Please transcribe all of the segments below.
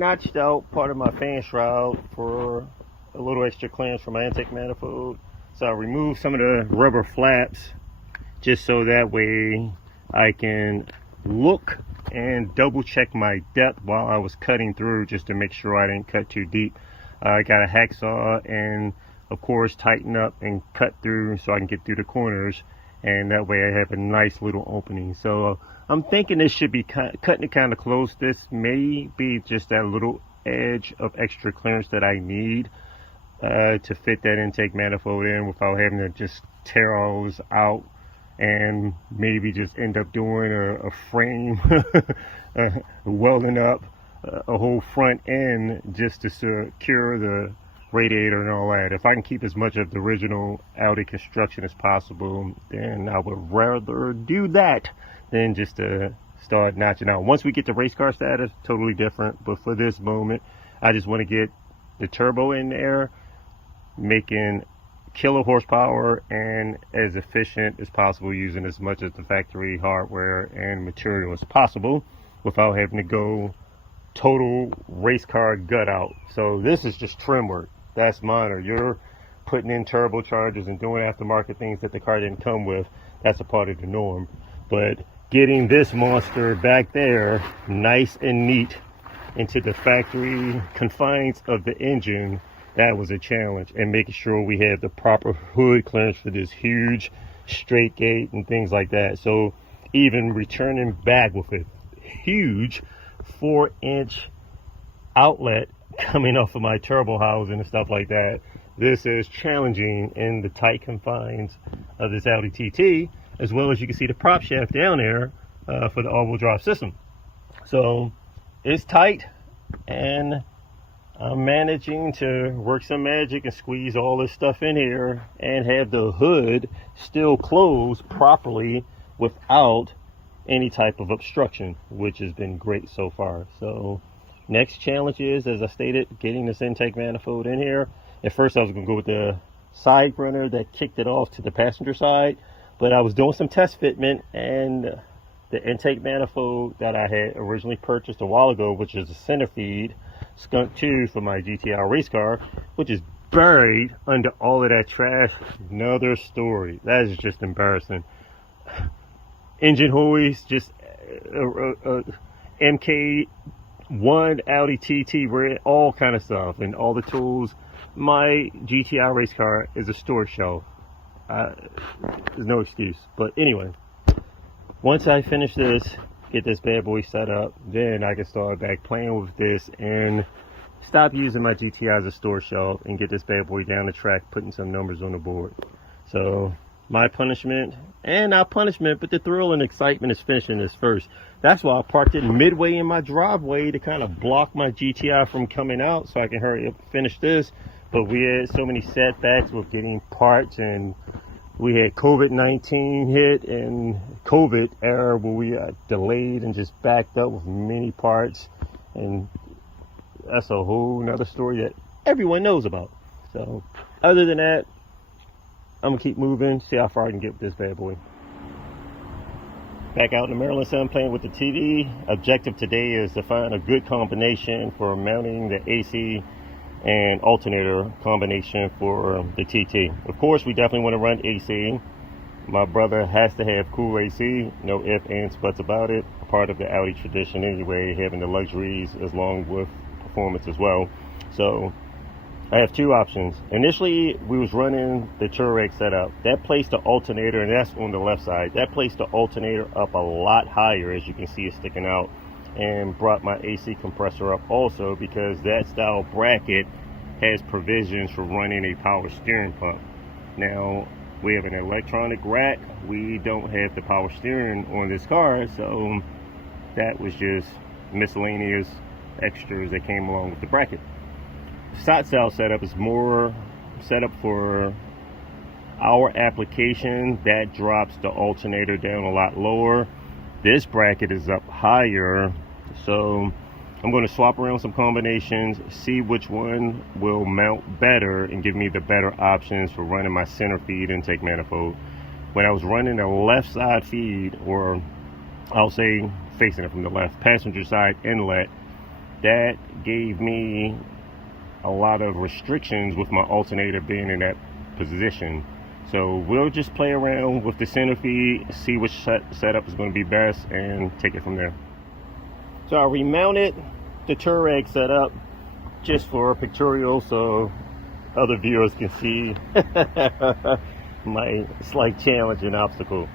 notched out part of my fan shroud for a little extra clearance for my intake manifold. So I removed some of the rubber flaps just so that way I can look and double check my depth while I was cutting through, just to make sure I didn't cut too deep. I got a hacksaw and of course tighten up and cut through so I can get through the corners, and that way I have a nice little opening. So I'm thinking this should be cutting it kind of close. This may be just that little edge of extra clearance that I need to fit that intake manifold in without having to just tear all this out and maybe just end up doing a frame welding up a whole front end just to secure the radiator and all that. If I can keep as much of the original Audi construction as possible, then I would rather do that than just to start notching out. Once we get to race car status, totally different, but for this moment I just want to get the turbo in there, making kilo horsepower and as efficient as possible, using as much of the factory hardware and material as possible without having to go total race car gut out. So this is just trim work. That's minor. You're putting in turbochargers and doing aftermarket things that the car didn't come with. That's a part of the norm. But getting this monster back there nice and neat into the factory confines of the engine, that was a challenge. And making sure we had the proper hood clearance for this huge straight gate and things like that. So even returning back with a huge 4-inch outlet coming off of my turbo housing and stuff like that, this is challenging in the tight confines of this Audi TT, as well as you can see the prop shaft down there for the all-wheel drive system. So it's tight, and I'm managing to work some magic and squeeze all this stuff in here and have the hood still closed properly without any type of obstruction, which has been great so far. So next challenge is, as I stated, getting this intake manifold in here. At first I was going to go with the side runner that kicked it off to the passenger side, but I was doing some test fitment, and the intake manifold that I had originally purchased a while ago, which is a center feed skunk 2 for my GTR race car, which is buried under all of that trash. Another story. That is just embarrassing. Engine hoist, just MK1 Audi TT, all kind of stuff, and all the tools. My GTR race car is a storage shelf. There's no excuse. But anyway, once I finish this, get this bad boy set up, then I can start back playing with this and stop using my GTI as a store shelf and get this bad boy down the track, putting some numbers on the board. So my punishment, and not punishment, but the thrill and excitement is finishing this first. That's why I parked it midway in my driveway to kind of block my GTI from coming out so I can hurry up and finish this. But we had so many setbacks with getting parts, and we had COVID-19 hit and COVID era where we got delayed and just backed up with many parts, and that's a whole nother story that everyone knows about. So other than that, I'm gonna keep moving, see how far I can get with this bad boy. Back out in the Maryland sun playing with the TV. Objective today is to find a good combination for mounting the AC and alternator combination for the TT. Of course, we definitely want to run AC. My brother has to have cool AC, no ifs, ands, buts about it. Part of the Audi tradition anyway, having the luxuries as long with performance as well. So I have two options. Initially, we was running the Touareg setup. That placed the alternator, and that's on the left side. That placed the alternator up a lot higher, as you can see it sticking out, and brought my AC compressor up also, because that style bracket has provisions for running a power steering pump. Now, we have an electronic rack. We don't have the power steering on this car, so that was just miscellaneous extras that came along with the bracket. Side style setup is more set up for our application. That drops the alternator down a lot lower. This bracket is up higher, so I'm going to swap around some combinations, see which one will mount better and give me the better options for running my center feed intake manifold. When I was running the left side feed, or I'll say facing it from the left, passenger side inlet, that gave me a lot of restrictions with my alternator being in that position. So we'll just play around with the center feed, see which setup is going to be best, and take it from there. So I remounted the Touareg setup just for pictorial, so other viewers can see my slight challenge and obstacle.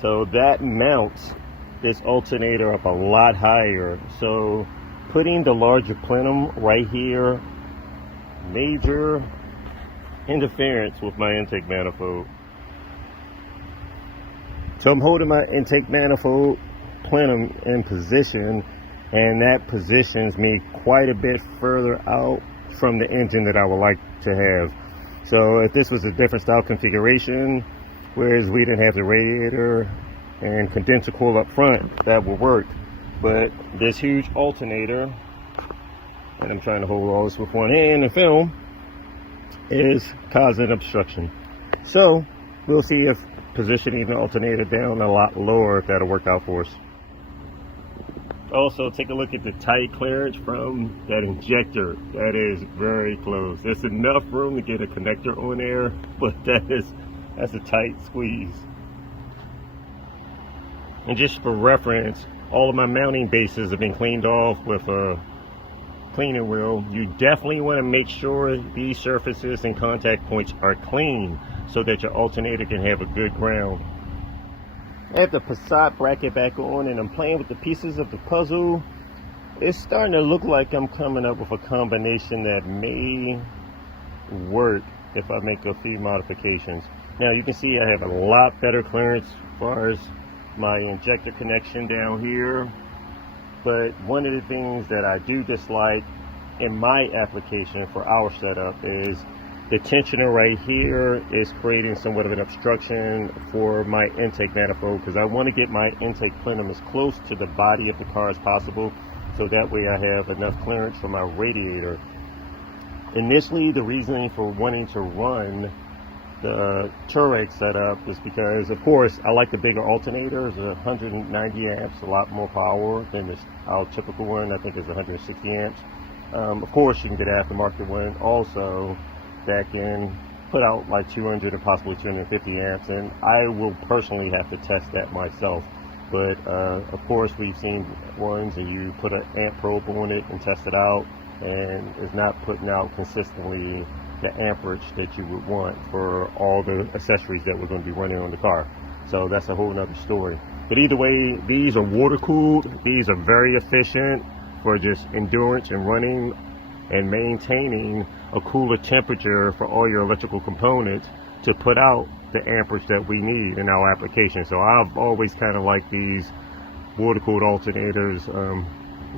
So that mounts this alternator up a lot higher. So putting the larger plenum right here, major interference with my intake manifold. So I'm holding my intake manifold plenum in position, and that positions me quite a bit further out from the engine that I would like to have. So if this was a different style configuration, whereas we didn't have the radiator and condenser coil up front, that would work. But this huge alternator, and I'm trying to hold all this with one hand and film, is causing obstruction. So we'll see if positioning the alternator down a lot lower, if that'll work out for us. Also, take a look at the tight clearance from that injector. That is very close. There's enough room to get a connector on there, but that's a tight squeeze. And just for reference, all of my mounting bases have been cleaned off with a cleaning wheel. You definitely want to make sure these surfaces and contact points are clean so that your alternator can have a good ground. I have the Passat bracket back on, and I'm playing with the pieces of the puzzle. It's starting to look like I'm coming up with a combination that may work if I make a few modifications. Now you can see I have a lot better clearance as far as my injector connection down here. But one of the things that I do dislike in my application for our setup is the tensioner right here is creating somewhat of an obstruction for my intake manifold, because I want to get my intake plenum as close to the body of the car as possible, so that way I have enough clearance for my radiator. Initially, the reasoning for wanting to run the Touareg setup is because, of course, I like the bigger alternator. It's 190 amps, a lot more power than our typical one. I think it's 160 amps. Of course, you can get an aftermarket one also that can put out like 200 or possibly 250 amps, and I will personally have to test that myself. But of course, we've seen ones and you put an amp probe on it and test it out, and it's not putting out consistently the amperage that you would want for all the accessories that we're going to be running on the car. So that's a whole nother story. But either way, these are water cooled. These are very efficient for just endurance and running and maintaining a cooler temperature for all your electrical components to put out the amperage that we need in our application. So I've always kind of liked these water cooled alternators,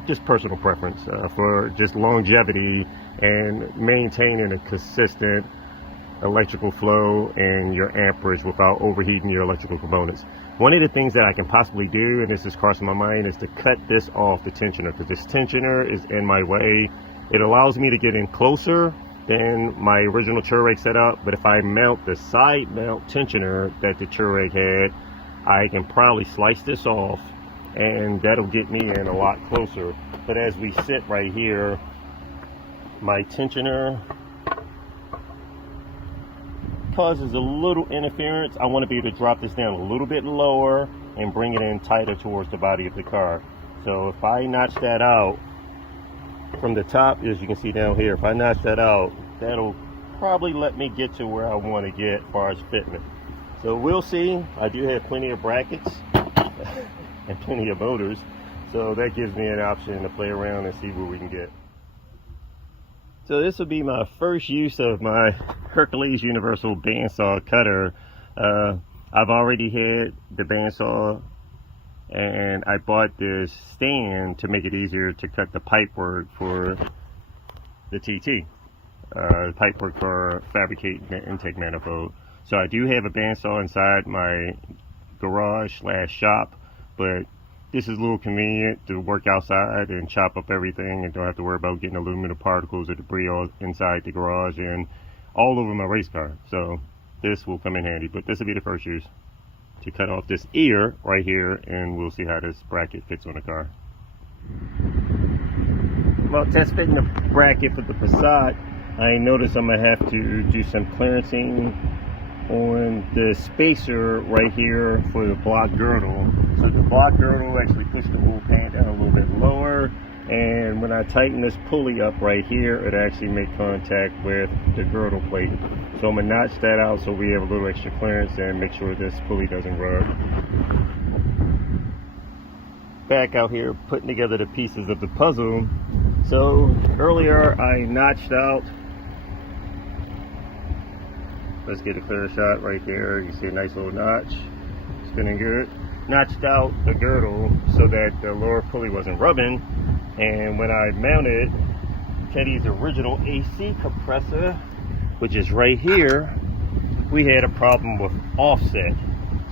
just personal preference, for just longevity and maintaining a consistent electrical flow and your amperage without overheating your electrical components. One of the things that I can possibly do, and this is crossing my mind, is to cut this off the tensioner, because this tensioner is in my way. It allows me to get in closer than my original Touareg setup, but if I mount the side mount tensioner that the Touareg had, I can probably slice this off and that'll get me in a lot closer. But as we sit right here, my tensioner causes a little interference. I want to be able to drop this down a little bit lower and bring it in tighter towards the body of the car. So if I notch that out from the top, as you can see down here, if I notch that out, that'll probably let me get to where I want to get as far as fitment. So we'll see. I do have plenty of brackets and plenty of motors, so that gives me an option to play around and see where we can get. So this will be my first use of my Hercules Universal bandsaw cutter. I've already had the bandsaw, and I bought this stand to make it easier to cut the pipework for the TT, pipework for fabricating the intake manifold. So I do have a bandsaw inside my garage / shop, but this is a little convenient to work outside and chop up everything and don't have to worry about getting aluminum particles or debris all inside the garage and all over my race car. So this will come in handy, but this will be the first use, to cut off this ear right here, and we'll see how this bracket fits on the car. about test fitting the bracket for the facade, I noticed I'm gonna have to do some clearancing on the spacer right here for the block girdle. So the block girdle actually pushed the whole pan down a little bit lower, and when I tighten this pulley up right here, it actually made contact with the girdle plate. So I'm gonna notch that out so we have a little extra clearance and make sure this pulley doesn't rub. Back out here putting together the pieces of the puzzle. So earlier I notched out, let's get a clear shot right there. You see a nice little notch, spinning good. Notched out the girdle so that the lower pulley wasn't rubbing, and when I mounted Teddy's original AC compressor, which is right here, we had a problem with offset.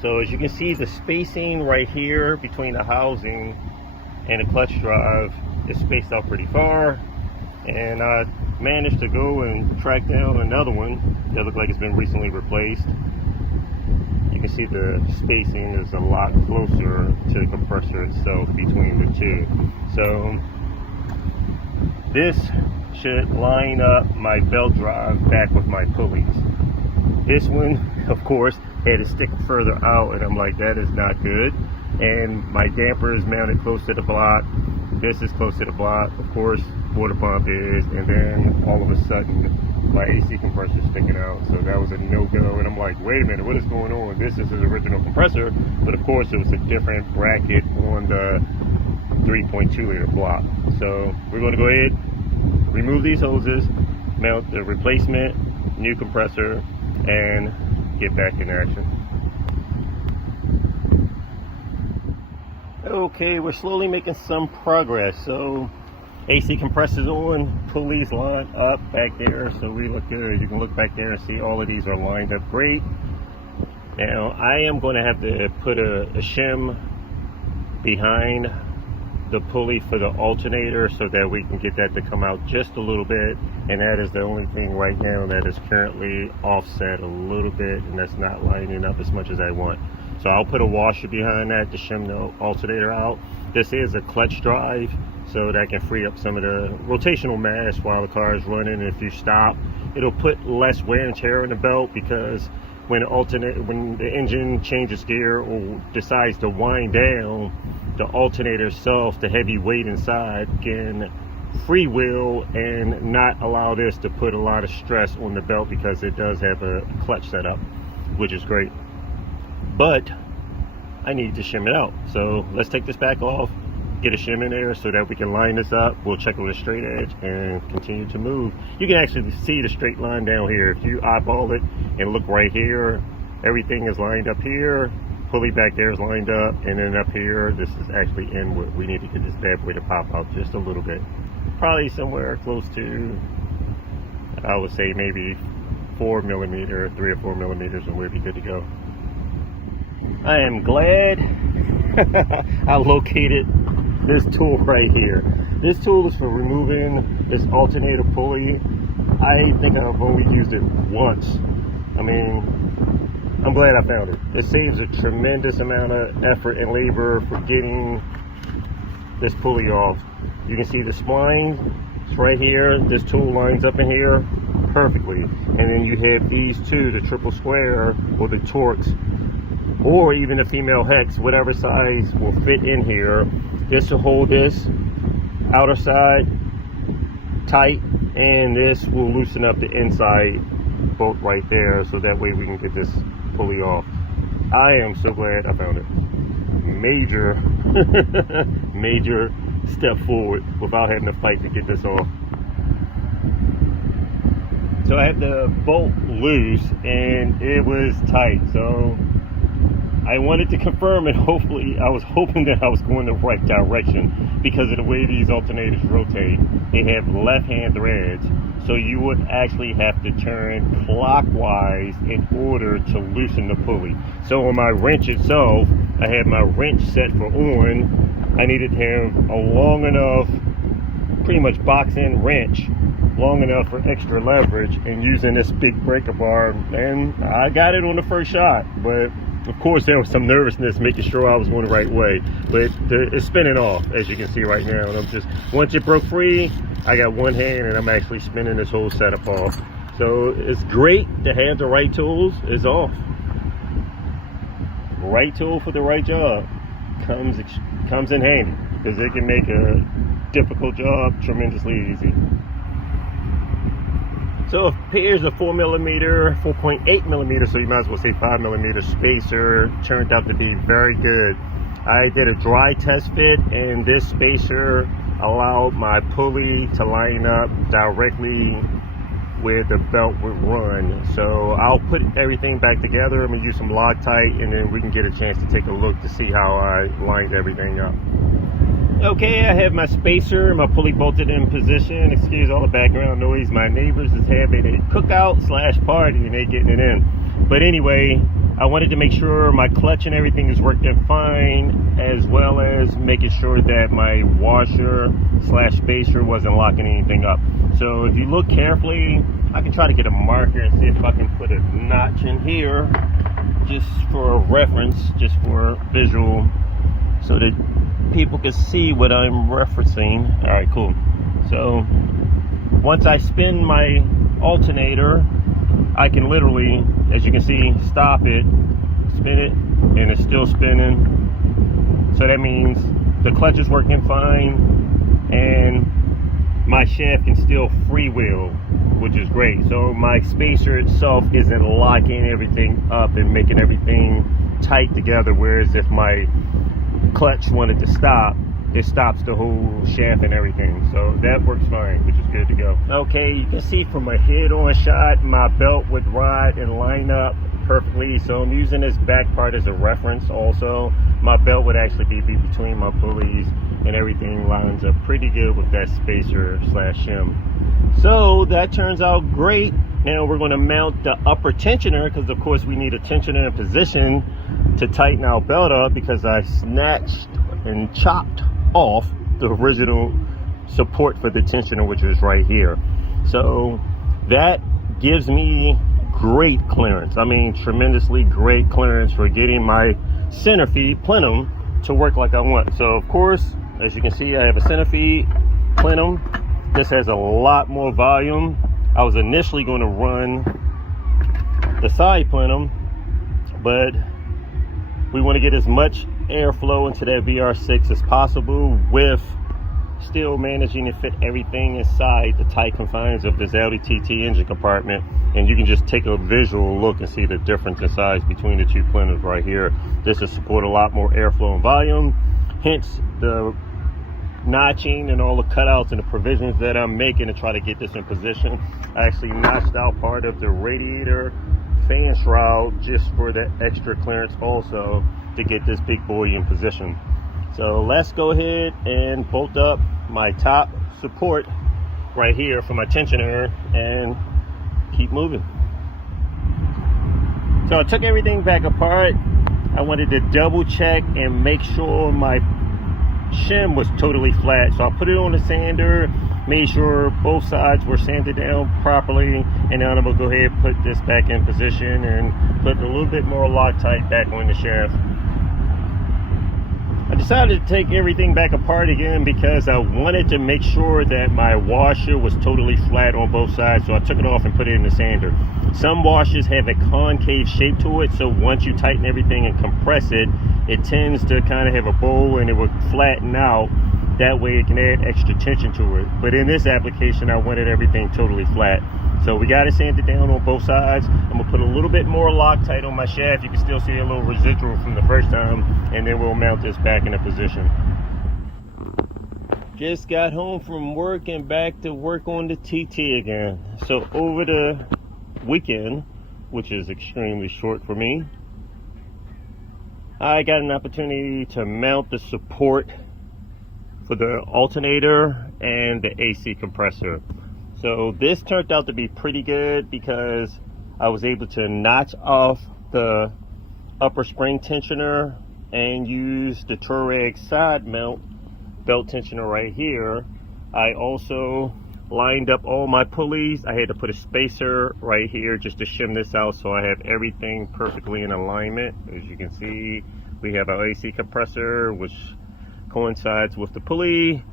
So as you can see, the spacing right here between the housing and the clutch drive is spaced out pretty far, and I managed to go and track down another one that looked like it's been recently replaced. You can see the spacing is a lot closer to the compressor itself between the two. So this should line up my belt drive back with my pulleys. This one, of course, had to stick further out, and I'm like, that is not good. And my damper is mounted close to the block. This is close to the block, of course, water pump is, and then all of a sudden my AC compressor is sticking out. So that was a no-go, and I'm like, wait a minute, what is going on? This is his original compressor, but of course it was a different bracket on the 3.2 liter block. So we're going to go ahead, remove these hoses, mount the replacement new compressor, and get back in action. Okay, we're slowly making some progress. So AC compressors on, pulleys lined up back there, so we look good. You can look back there and see all of these are lined up great. Now I am going to have to put a shim behind the pulley for the alternator so that we can get that to come out just a little bit, and that is the only thing right now that is currently offset a little bit, and that's not lining up as much as I want. So I'll put a washer behind that to shim the alternator out. This is a clutch drive, so that can free up some of the rotational mass while the car is running. If you stop, it'll put less wear and tear on the belt, because when the engine changes gear or decides to wind down, the alternator itself, the heavy weight inside, can freewheel and not allow this to put a lot of stress on the belt, because it does have a clutch setup, which is great. But I need to shim it out. So let's take this back off, get a shim in there so that we can line this up. We'll check it with a straight edge and continue to move. You can actually see the straight line down here. If you eyeball it and look right here, everything is lined up here. Pulley back there is lined up, and then up here, this is actually inward. We need to get this bad boy to pop out just a little bit. Probably somewhere close to, I would say maybe 4 millimeter, 3 or 4 millimeters, and we'll be good to go. I am glad I located this tool right here. This tool is for removing this alternator pulley. I think I've only used it once. I mean, I'm glad I found it. It saves a tremendous amount of effort and labor for getting this pulley off. You can see the spline, it's right here. This tool lines up in here perfectly. And then you have these two, the triple square or the Torx, or even a female hex, whatever size will fit in here. This will hold this outer side tight, and this will loosen up the inside bolt right there, so that way we can get this pulley off. I am so glad I found it. Major major step forward without having to fight to get this off. So I had the bolt loose and it was tight, so I wanted to confirm it. Hopefully, I was hoping that I was going the right direction, because of the way these alternators rotate. They have left-hand threads, so you would actually have to turn clockwise in order to loosen the pulley. So on my wrench itself, I had my wrench set for on. I needed to have a long enough, pretty much box-end wrench, long enough for extra leverage, and using this big breaker bar, and I got it on the first shot, but Of course, there was some nervousness making sure I was going the right way, but it's spinning off, as you can see right now. And I'm just, once it broke free, I got one hand and I'm actually spinning this whole setup off. So it's great to have the right tools. It's off. Right tool for the right job comes in handy, because it can make a difficult job tremendously easy. So here's a 4.8 millimeter, so you might as well say 5 millimeter spacer. Turned out to be very good. I did a dry test fit, and this spacer allowed my pulley to line up directly where the belt would run. So I'll put everything back together. I'm gonna use some Loctite, and then we can get a chance to take a look to see how I lined everything up. Okay, I have my spacer and my pulley bolted in position. Excuse all the background noise. My neighbors is having a cookout / party and they getting it in. But anyway, I wanted to make sure my clutch and everything is working fine, as well as making sure that my washer / spacer wasn't locking anything up. So if you look carefully, I can try to get a marker and see if I can put a notch in here, just for a reference, just for visual, so that people can see what I'm referencing. All right, cool. So once I spin my alternator, I can literally, as you can see, stop it, spin it, and it's still spinning. So that means the clutch is working fine and my shaft can still freewheel, which is great. So my spacer itself isn't locking everything up and making everything tight together, whereas if my clutch wanted to stop, it stops the whole shaft and everything. So that works fine, which is good to go. Okay, you can see from a head-on shot, my belt would ride and line up perfectly. So I'm using this back part as a reference also. My belt would actually be between my pulleys, and everything lines up pretty good with that spacer / shim. So that turns out great. Now we're going to mount the upper tensioner, because of course we need a tensioner in position to tighten our belt up, because I snatched and chopped off the original support for the tensioner, which is right here. So that gives me great clearance. I mean, tremendously great clearance for getting my center feed plenum to work like I want. So of course, as you can see, I have a center feed plenum. This has a lot more volume. I was initially going to run the side plenum, but we want to get as much airflow into that VR6 as possible, with still managing to fit everything inside the tight confines of this Audi TT engine compartment. And you can just take a visual look and see the difference in size between the two plenums right here. This will support a lot more airflow and volume, hence the notching and all the cutouts and the provisions that I'm making to try to get this in position. I actually notched out part of the radiator fan shroud just for the extra clearance also, to get this big boy in position. So let's go ahead and bolt up my top support right here for my tensioner and keep moving. So I took everything back apart. I wanted to double check and make sure my shim was totally flat. So I put it on the sander, made sure both sides were sanded down properly, and now I'm gonna go ahead and put this back in position and put a little bit more Loctite back on the shaft. I decided to take everything back apart again because I wanted to make sure that my washer was totally flat on both sides, so I took it off and put it in the sander. Some washers have a concave shape to it, so once you tighten everything and compress it, it tends to kind of have a bowl and it will flatten out. That way it can add extra tension to it. But in this application, I wanted everything totally flat. So we got it sanded down on both sides. I'm gonna put a little bit more Loctite on my shaft. You can still see a little residual from the first time, and then we'll mount this back into position. Just got home from work and back to work on the TT again. So over the weekend, which is extremely short for me, I got an opportunity to mount the support for the alternator and the AC compressor. So this turned out to be pretty good because I was able to notch off the upper spring tensioner and use the Turag side mount belt tensioner right here. I also lined up all my pulleys. I had to put a spacer right here just to shim this out so I have everything perfectly in alignment. As you can see, we have our AC compressor, which coincides with the pulley,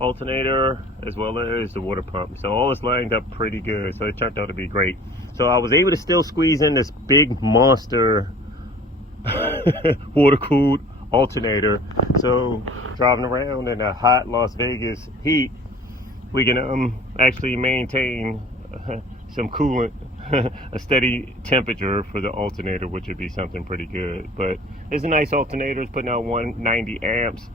alternator, as well as the water pump. So all is lined up pretty good. So it turned out to be great. So I was able to still squeeze in this big monster water-cooled alternator. So driving around in a hot Las Vegas heat, we can actually maintain some coolant, a steady temperature for the alternator, which would be something pretty good. But it's a nice alternator. It's putting out 190 amps.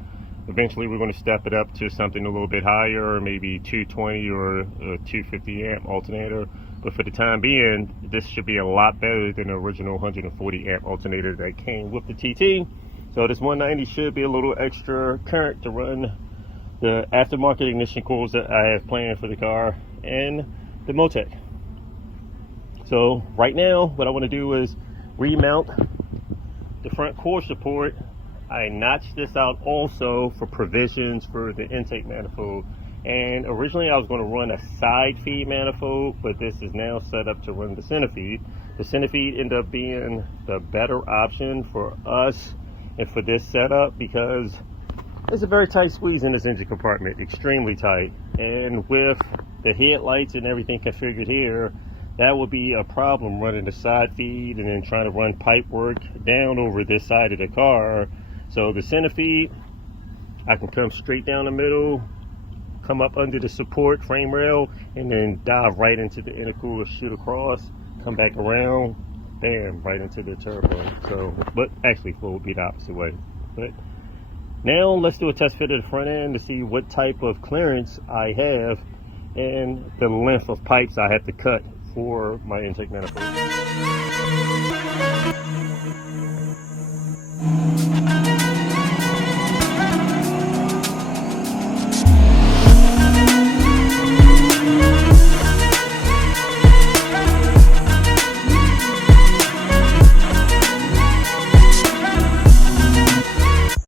Eventually we're going to step it up to something a little bit higher, maybe 220 or a 250 amp alternator. But for the time being, this should be a lot better than the original 140 amp alternator that came with the TT. So this 190 should be a little extra current to run the aftermarket ignition coils that I have planned for the car and the Motec. So right now, what I want to do is remount the front core support. I notched this out also for provisions for the intake manifold. And originally I was going to run a side feed manifold, but this is now set up to run the center feed. The center feed ended up being the better option for us and for this setup, because it's a very tight squeeze in this engine compartment, extremely tight. And with the headlights and everything configured here, that would be a problem running the side feed and then trying to run pipe work down over this side of the car. So the center feed, I can come straight down the middle, come up under the support frame rail, and then dive right into the intercooler, shoot across, come back around, bam, right into the turbo. So, but actually flow would be the opposite way. But now let's do a test fit of the front end to see what type of clearance I have and the length of pipes I have to cut for my intake manifold.